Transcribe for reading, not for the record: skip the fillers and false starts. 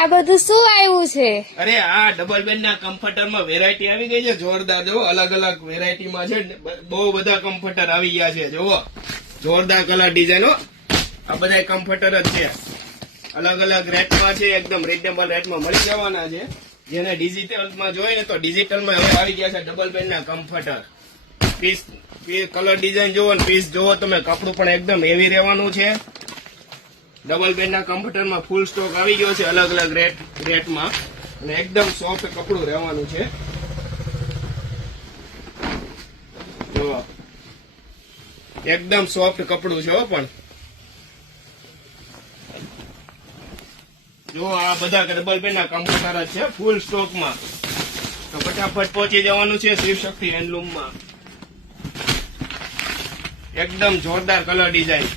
આ બધું શું આવ્યું છે? અરે આ ડબલ બેડ ના કમ્ફર્ટર માં વેરાયટી આવી ગઈ છે જોરદાર. જો અલગ અલગ વેરાયટી માં છે, બહુ બધા કમ્ફર્ટર આવી ગયા છે. જોવો જોરદાર કલર ડિઝાઇનો. આ બધા કમ્ફર્ટર જ છે, અલગ અલગ રેટમાં છે, એકદમ રીઝનેબલ રેટમાં મળી જવાના છે. જેને ડિજિટલમાં જોઈએ ને તો ડિજિટલમાં હવે આવી ગયા છે ડબલ બેડ ના કમ્ફર્ટર. પીસ કલર ડિઝાઇન જોવો ને પીસ જોવો તમે, કપડું પણ એકદમ હેવી રહેવાનું છે. ડબલ બેડ ના કમ્ફર્ટરમાં ફૂલ સ્ટોક આવી ગયો છે અલગ અલગ રેટમાં, અને એકદમ સોફ્ટ કપડું રહેવાનું છે. જો એકદમ સોફ્ટ કપડું છે. પણ જો આ બધા ડબલ બેડ ના કમ્ફર્ટર જ છે ફૂલ સ્ટોકમાં, તો ફટાફટ પહોંચી જવાનું છે શિવશક્તિ હેન્ડલૂમમાં. એકદમ જોરદાર કલર ડિઝાઇન.